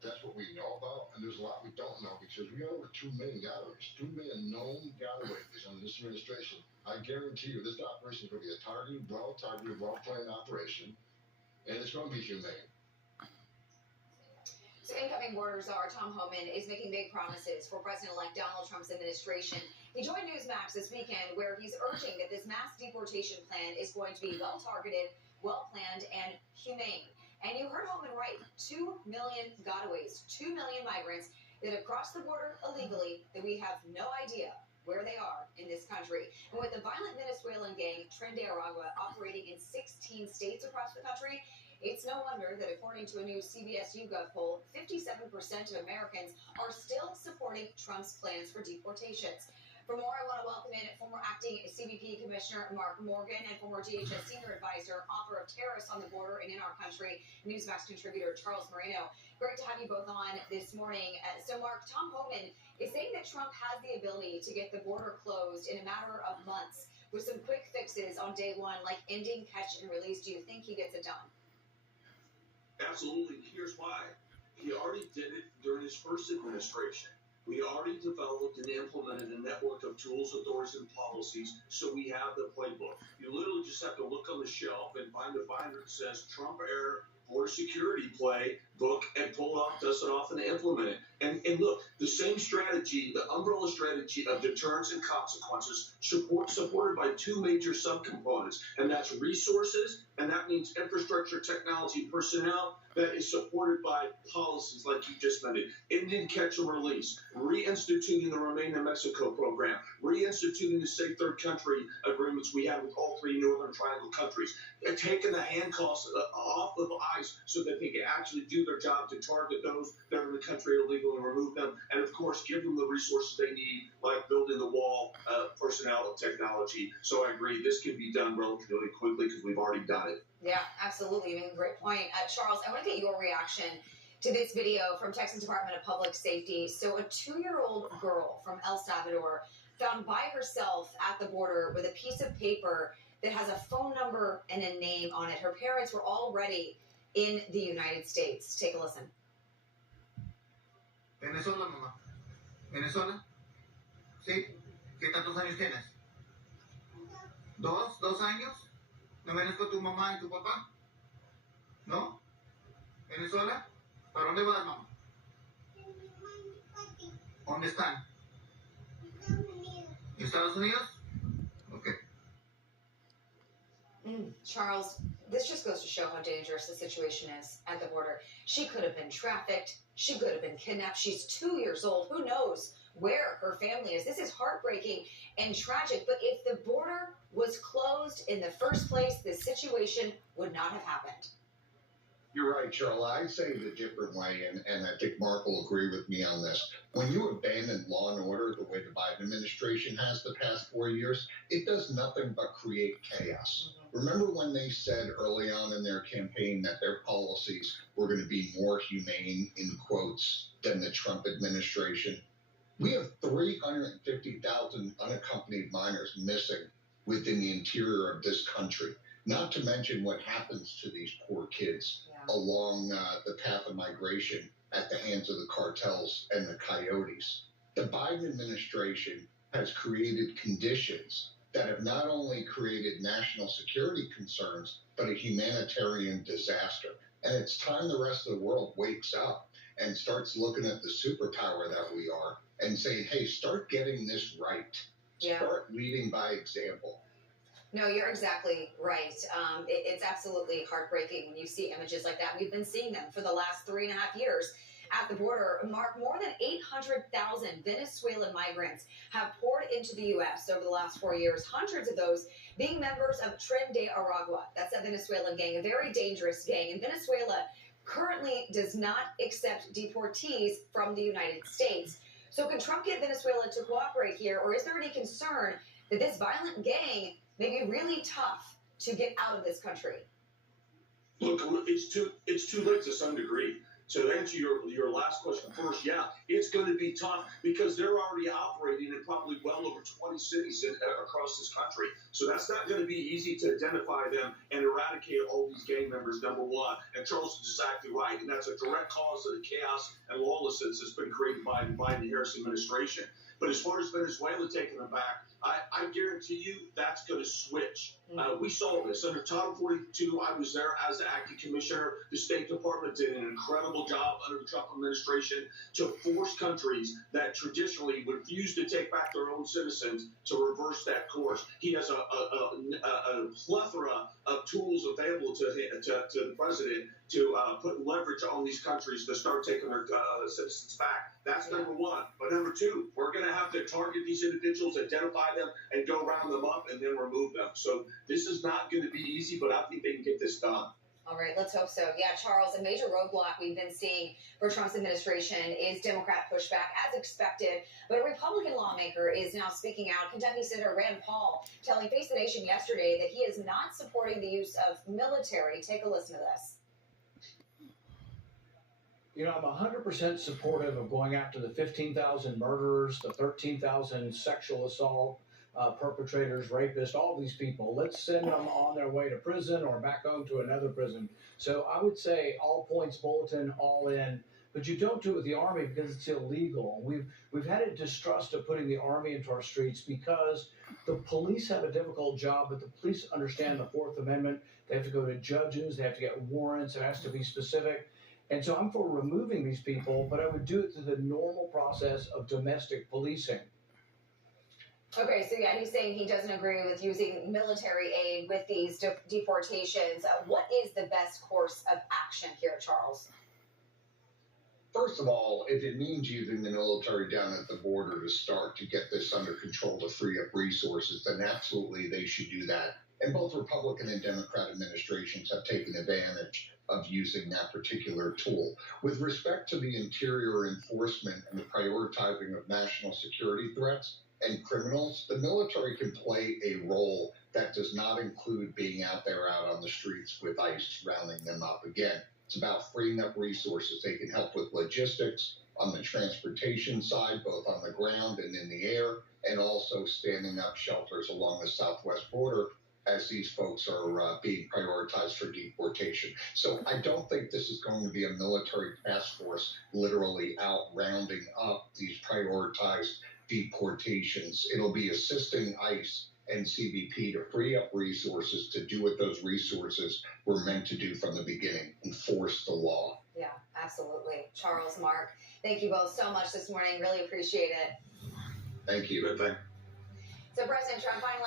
That's what we know about, and there's a lot we don't know because we got over 2 million gotaways, 2 million known gotaways under this administration. I guarantee you this operation is going to be a targeted, well-planned operation, and it's going to be humane. So incoming border czar Tom Homan is making big promises for President-elect Donald Trump's administration. He joined Newsmax this weekend where he's urging that this mass deportation plan is going to be well-targeted, well-planned, and humane. And you heard Homan right, 2 million gotaways, 2 million migrants that have crossed the border illegally that we have no idea where they are in this country. And with the violent Venezuelan gang Tren de Aragua operating in 16 states across the country, it's no wonder that according to a new CBS YouGov poll, 57% of Americans are still supporting Trump's plans for deportations. For more, I want to welcome in former acting CBP Commissioner Mark Morgan and former DHS Senior Advisor, author of Terrorists on the Border and in Our Country, Newsmax contributor Charles Moreno. Great to have you both on this morning. So, Mark, Tom Homan is saying that Trump has the ability to get the border closed in a matter of months with some quick fixes on day one, like ending catch and release. Do you think he gets it done? Absolutely. Here's why. He already did it during his first administration. We already developed and implemented a network of tools, authorities, and policies, so we have the playbook. You literally just have to look on the shelf and find a binder that says Trump era border security playbook and pull it off, dust it off, and implement it. And look, the same strategy, the umbrella strategy of deterrence and consequences, supported by two major subcomponents, and that's resources, and that means infrastructure, technology, personnel, that is supported by policies like you just mentioned. Indian catch and release, reinstituting the Remain in Mexico program, reinstituting the safe third country agreements we have with all three Northern Triangle countries, and taking the handcuffs off of ICE so that they can actually do their job to target those that are in the country illegally and remove them, and of course give them the resources they need, like building the wall, personnel, and technology. So I agree, this can be done relatively quickly because we've already done it. Yeah, absolutely. I mean, great point. Charles, I want to get your reaction to this video from Texas Department of Public Safety. So a 2-year-old girl from El Salvador found by herself at the border with a piece of paper that has a phone number and a name on it. Her parents were already in the United States. Take a listen. Venezuela, mamá. Venezuela. Sí. ¿Qué tantos años tienes? ¿2 años? ¿No vienes con tu mamá y tu papá? ¿No? ¿Venezuela? ¿Para dónde vas, mamá? ¿Dónde están? ¿En Estados Unidos? Okay. Charles, this just goes to show how dangerous the situation is at the border. She could have been trafficked. She could have been kidnapped. She's 2 years old. Who knows where her family is? This is heartbreaking and tragic. But if the border was closed in the first place, this situation would not have happened. You're right, Charles. I'd say it a different way, and I think Mark will agree with me on this. When you abandon law and order the way the Biden administration has the past 4 years, it does nothing but create chaos. Remember when they said early on in their campaign that their policies were going to be more humane, in quotes, than the Trump administration? We have 350,000 unaccompanied minors missing within the interior of this country, not to mention what happens to these poor kids along the path of migration at the hands of the cartels and the coyotes. The Biden administration has created conditions that have not only created national security concerns, but a humanitarian disaster. And it's time the rest of the world wakes up and starts looking at the superpower that we are and saying, hey, start getting this right. Start leading by example. No, you're exactly right. It's absolutely heartbreaking when you see images like that. We've been seeing them for the last 3.5 years at the border. Mark, more than 800,000 Venezuelan migrants have poured into the U.S. over the last 4 years, hundreds of those being members of Tren de Aragua. That's a Venezuelan gang, a very dangerous gang. And Venezuela currently does not accept deportees from the United States. So can Trump get Venezuela to cooperate here, or is there any concern that this violent gang may be really tough to get out of this country? Look, it's too late to some degree. So to answer your last question first, yeah, it's going to be tough because they're already operating in probably well over 20 cities across this country. So that's not going to be easy to identify them and eradicate all these gang members, number one. And Charles is exactly right. And that's a direct cause of the chaos and lawlessness that's been created by the Biden-Harris administration. But as far as Venezuela taking them back, I guarantee you that's going to switch. We saw this under Title 42. I was there as the acting commissioner. The State Department did an incredible job under the Trump administration to force countries that traditionally refuse to take back their own citizens to reverse that course. He has a plethora of tools available to the president to put leverage on these countries to start taking their citizens back. That's number one. But number two, we're going to have to target these individuals, identify them, and go round them up and then remove them. So this is not going to be easy, but I think they can get this done. All right, let's hope so. Yeah, Charles, a major roadblock we've been seeing for Trump's administration is Democrat pushback, as expected. But a Republican lawmaker is now speaking out. Kentucky Senator Rand Paul telling Face the Nation yesterday that he is not supporting the use of military. Take a listen to this. You know, I'm 100% supportive of going after the 15,000 murderers, the 13,000 sexual assault perpetrators, rapists, all these people. Let's send them on their way to prison or back home to another prison. So I would say all points bulletin, all in. But you don't do it with the Army because it's illegal. We've had a distrust of putting the Army into our streets because the police have a difficult job, but the police understand the Fourth Amendment. They have to go to judges. They have to get warrants. It has to be specific. And so I'm for removing these people, but I would do it through the normal process of domestic policing. Okay, so yeah, he's saying he doesn't agree with using military aid with these deportations. What is the best course of action here, Charles? First of all, if it means using the military down at the border to start to get this under control to free up resources, then absolutely they should do that. And both Republican and Democrat administrations have taken advantage of using that particular tool. With respect to the interior enforcement and the prioritizing of national security threats and criminals, the military can play a role that does not include being out on the streets with ICE rounding them up. Again, it's about freeing up resources. They can help with logistics on the transportation side, both on the ground and in the air, and also standing up shelters along the southwest border as these folks are being prioritized for deportation. So I don't think this is going to be a military task force literally out rounding up these prioritized deportations. It'll be assisting ICE and CBP to free up resources to do what those resources were meant to do from the beginning, enforce the law. Yeah, absolutely. Charles, Mark, thank you both so much this morning. Really appreciate it. Thank you. Good thing. So President Trump finally